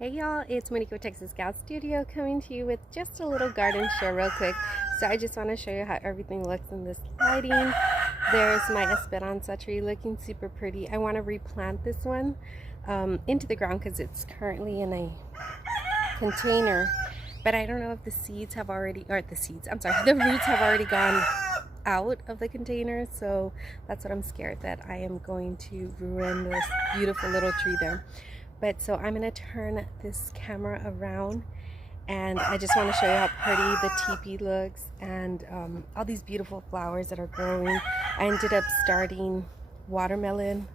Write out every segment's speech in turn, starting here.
Hey y'all, it's Monique with TexasGalStudio coming to you with just a little garden show real quick. So I just want to show you how everything looks in this lighting. There's my Esperanza tree looking super pretty. I want to replant this one into the ground because it's currently in a container. But I don't know if the seeds have already, or the roots have already gone out of the container. So that's what I'm scared, that I am going to ruin this beautiful little tree there. But so I'm going to turn this camera around and I just want to show you how pretty the teepee looks and all these beautiful flowers that are growing. I ended up starting watermelon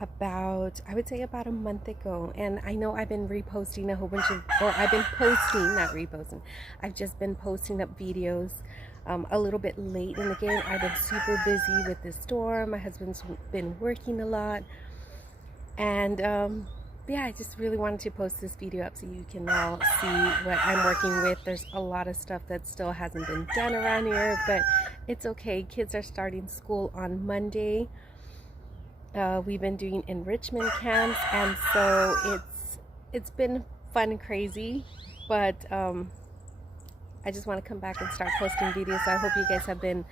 about, I would say about a month ago, and I know I've been reposting a whole bunch of, or I've been posting, not reposting, I've just been posting up videos a little bit late in the game. I've been super busy with this storm. My husband's been working a lot, and yeah, I just really wanted to post this video up so you can all see what I'm working with. There's a lot of stuff that still hasn't been done around here, but it's okay. Kids are starting school on Monday. We've been doing enrichment camps, and so it's been fun and crazy, but I just want to come back and start posting videos. So I hope you guys have been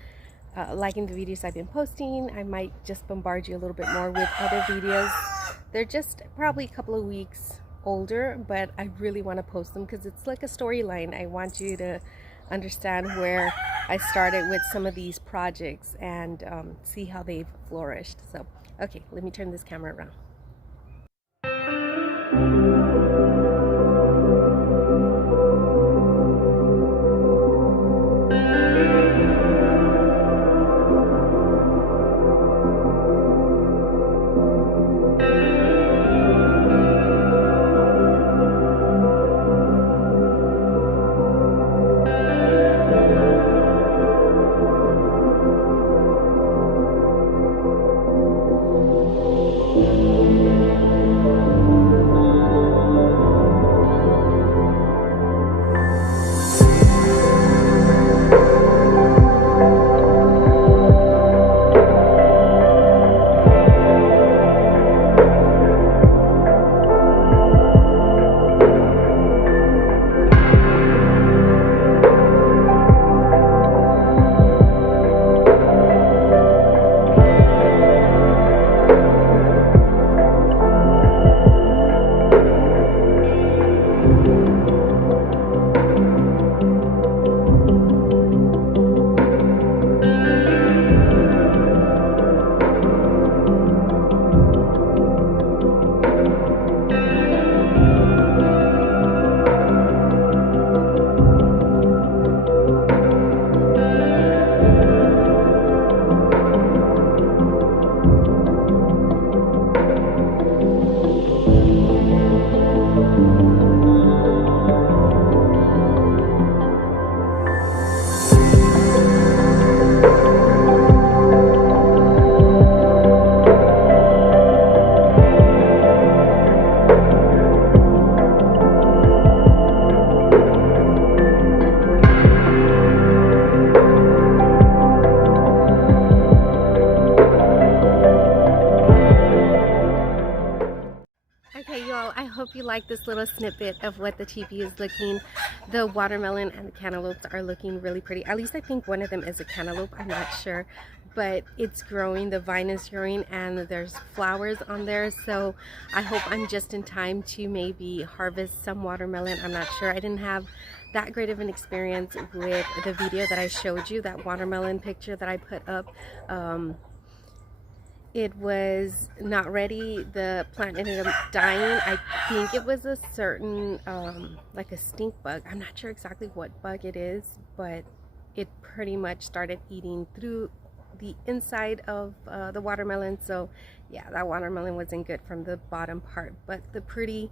liking the videos I've been posting. I might just bombard you a little bit more with other videos. They're just probably a couple of weeks older, but I really want to post them because it's like a storyline. I want you to understand where I started with some of these projects and see how they've flourished. So, okay, let me turn this camera around. Okay, y'all, I hope you like this little snippet of what the teepee is looking. The watermelon and the cantaloupes are looking really pretty. At least I think one of them is a cantaloupe. I'm not sure, but it's growing. The vine is growing and there's flowers on there. So I hope I'm just in time to maybe harvest some watermelon. I'm not sure. I didn't have that great of an experience with the video that I showed you, that watermelon picture that I put up. It was not ready. The plant ended up dying. I think it was a certain like a stink bug. I'm not sure exactly what bug it is, but it pretty much started eating through the inside of the watermelon. So yeah, that watermelon wasn't good from the bottom part, but the pretty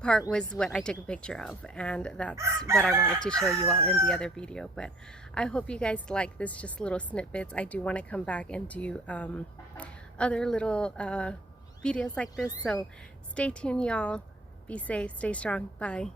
part was what I took a picture of, and that's what I wanted to show you all in the other video. But I hope you guys like this, just little snippets. I do want to come back and do other little videos like this, so stay tuned, y'all. Be safe, stay strong, bye.